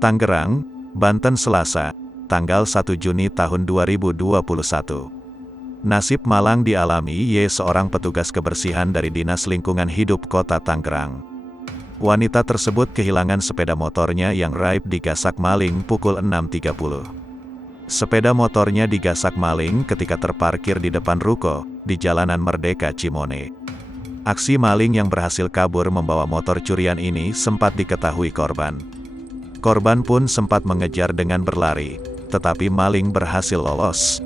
Tangerang, Banten Selasa, tanggal 1 Juni tahun 2021. Nasib malang dialami Y, seorang petugas kebersihan dari Dinas Lingkungan Hidup Kota Tangerang. Wanita tersebut kehilangan sepeda motornya yang raib digasak maling pukul 6.30. Sepeda motornya digasak maling ketika terparkir di depan ruko, di Jalanan Merdeka Cimone. Aksi maling yang berhasil kabur membawa motor curian ini sempat diketahui korban. Korban pun sempat mengejar dengan berlari, tetapi maling berhasil lolos.